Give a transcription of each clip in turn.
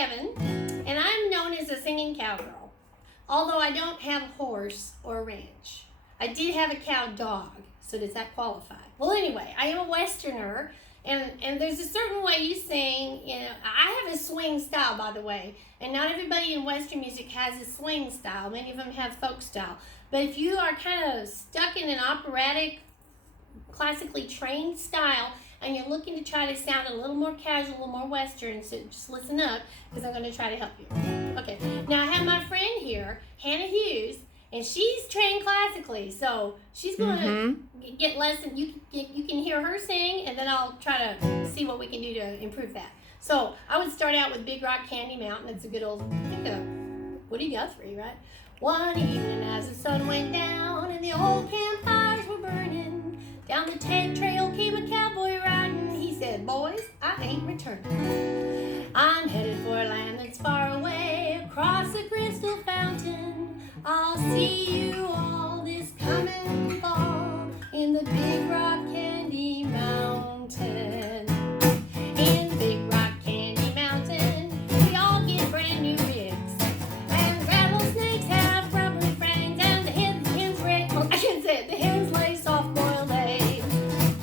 Devon, and I'm known as a singing cowgirl, although I don't have a horse or a ranch. I did have a cow dog, so does that qualify? Well, anyway, I am a Westerner, and there's a certain way you sing. You know, I have a swing style, by the way, and not everybody in Western music has a swing style. Many of them have folk style. But if you are kind of stuck in an operatic, classically trained style, and you're looking to try to sound a little more casual, a little more Western, so just listen up, because I'm going to try to help you. Okay, now I have my friend here, Hannah Hughes, and she's trained classically, so she's going to get lessons. You can hear her sing, and then I'll try to see what we can do to improve that. So I would start out with Big Rock Candy Mountain. It's a good old, think of Woody Guthrie, right? One evening as the sun went down and the old campfires were burning, down the trail came a cowboy riding. He said, boys, I ain't returning. I'm headed for a land that's far away, across a crystal fountain. I'll see you all this coming fall in the Big Rock Candy Mountain. In Big Rock Candy Mountain, we all get brand new ribs, and rattlesnakes have rubbery fangs, and the hens lay soft-boiled eggs.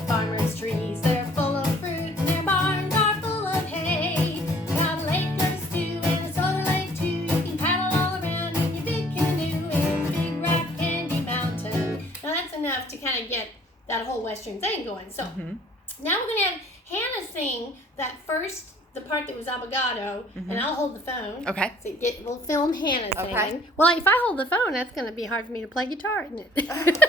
Farmers' trees, they're full of fruit, and their barns are full of hay. Got a lake of stew and a soda lake too. You can paddle all around in your big canoe in Big Rock Candy Mountain. Now that's enough to kind of get that whole Western thing going. So now we're going to have Hannah sing the part that was Abogado, and I'll hold the phone. Okay. So we'll film Hannah singing. Okay. Well, if I hold the phone, that's going to be hard for me to play guitar, isn't it?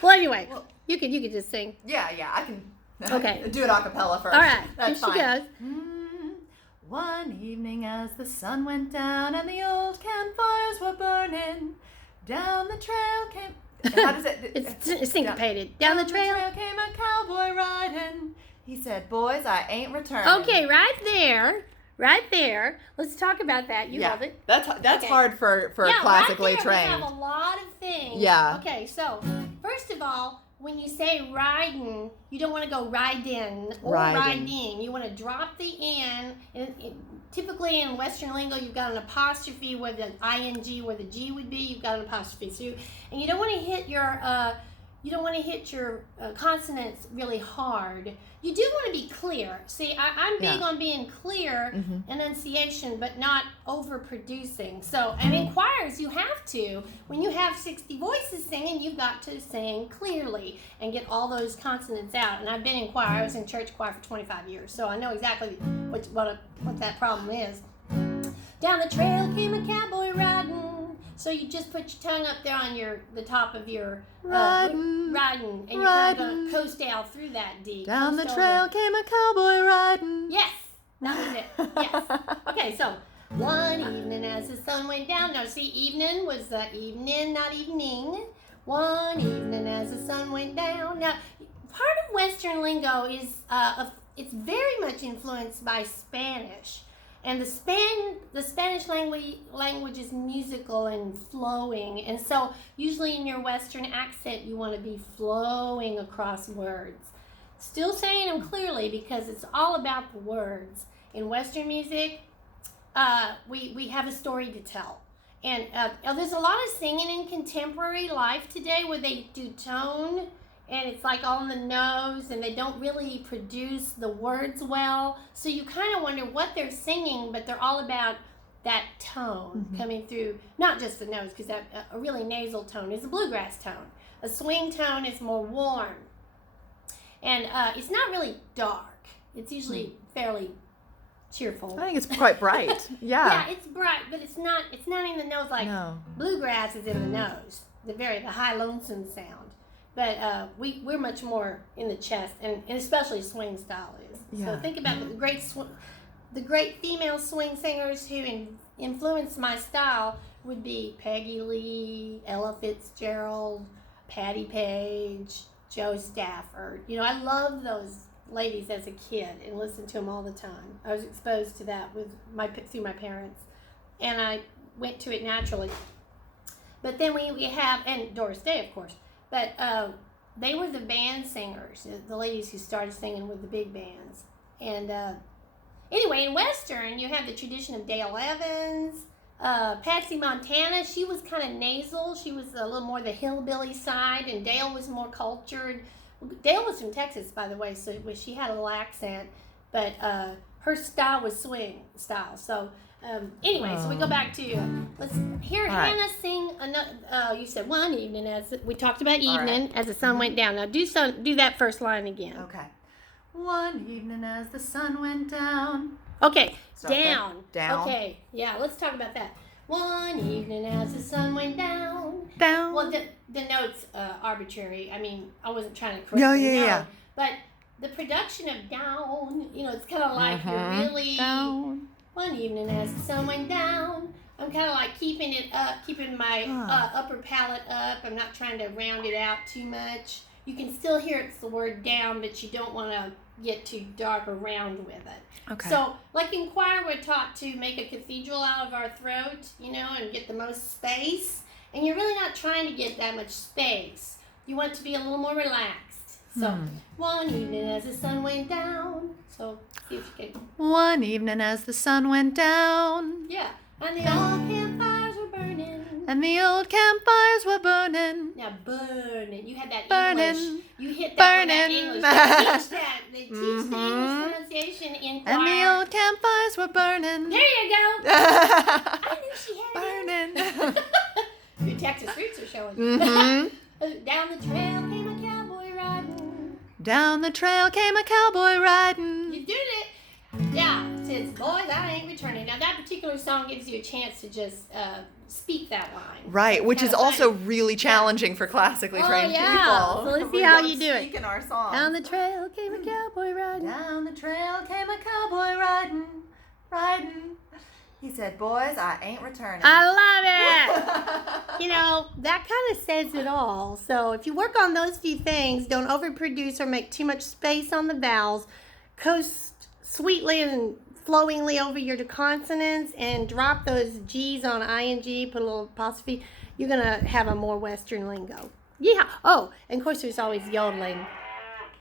Well, anyway, you could just sing. Yeah, I can Okay. do it a cappella first. All right, That's here she fine. goes. One evening as the sun went down and the old campfires were burning, down the trail came... How does it... It's syncopated. Down the trail came a cowboy riding. He said, boys, I ain't returning. Okay, right there. Let's talk about that. You love it. That's Okay. hard for a classically right there, trained. We have a lot of things. Yeah. Okay, so first of all, when you say riding, you don't want to go riding or riding. You want to drop the N. Typically in Western lingo, you've got an apostrophe where the ing, where the G would be. You've got an apostrophe. So you don't want to hit your consonants really hard. You do want to be clear. See, I'm big on being clear, enunciation, but not overproducing. So, and in choirs, you have to. When you have 60 voices singing, you've got to sing clearly and get all those consonants out. And I've been in choir. I was in church choir for 25 years, so I know exactly what that problem is. Down the trail came a cowboy riding. So you just put your tongue up there on the top of your riding, and you're kind of going to coast out through that D. Down the trail came a cowboy riding. Yes, that was it. Yes. Okay, so one evening as the sun went down. Now see, evening was evening, not evening. One evening as the sun went down. Now, part of Western lingo is it's very much influenced by Spanish. And the Spanish language is musical and flowing. And so usually in your Western accent, you want to be flowing across words. Still saying them clearly because it's all about the words. In Western music, we have a story to tell. And there's a lot of singing in contemporary life today where they do tone, and it's like on the nose, and they don't really produce the words well. So you kind of wonder what they're singing, but they're all about that tone coming through, not just the nose, because a really nasal tone is a bluegrass tone. A swing tone is more warm. And it's not really dark. It's usually fairly cheerful. I think it's quite bright. Yeah, it's bright, but it's not in the nose like bluegrass is in the nose. The high lonesome sound. But we're much more in the chest, and especially swing style is. Yeah. So think about the great female swing singers who influenced my style would be Peggy Lee, Ella Fitzgerald, Patti Page, Joe Stafford. You know, I loved those ladies as a kid and listened to them all the time. I was exposed to that through my parents, and I went to it naturally. But then we have, and Doris Day, of course. But they were the band singers, the ladies who started singing with the big bands. And anyway, in Western, you have the tradition of Dale Evans, Patsy Montana. She was kind of nasal. She was a little more the hillbilly side, and Dale was more cultured. Dale was from Texas, by the way, so she had a little accent, but her style was swing style. So anyway, so we go back to let's hear Hannah sing another. You said one evening as we talked about evening as the sun went down. Now do that first line again. Okay. One evening as the sun went down. Okay, Stop down. there. Down. Okay, yeah, let's talk about that. One evening as the sun went down. Down. Well, the note's arbitrary. I mean, I wasn't trying to correct Yeah. But the production of down, it's kind of like you're really... Down. One evening as the sun went down. I'm kind of like keeping it up, keeping my upper palate up. I'm not trying to round it out too much. You can still hear it's the word down, but you don't want to get too dark or round with it. Okay. So, like in choir, we're taught to make a cathedral out of our throat, and get the most space. And you're really not trying to get that much space. You want to be a little more relaxed. So, one evening as the sun went down. So, see if you can. One evening as the sun went down. Yeah. And the old campfires were burning. And the old campfires were burning. Now, burning. You had that Burning. English. You hit that with that Burning. English. They teach that. They teach the English pronunciation in choir. And the old campfires were burning. There you go. I knew she had it. Burning. Your Texas roots are showing. Down the trail came a cowboy riding. Down the trail came a cowboy riding. You did it. Yeah, it says, boys, I ain't returning. Now, that particular song gives you a chance to just speak that line. Right, which is also really challenging for classically trained people. So let's see how you do it. Speak in our song. Down the trail came a cowboy riding. Down the trail came a cowboy riding, riding. He said, boys, I ain't returning. I love it. That kind of says it all. So if you work on those few things, don't overproduce or make too much space on the vowels, coast sweetly and flowingly over your consonants, and drop those G's on ing, put a little apostrophe, you're going to have a more Western lingo. Yeah. Oh, and of course there's always yodeling.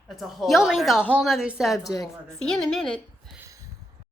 That's a whole Yodeling's other. a whole nother subject. other See you in a minute.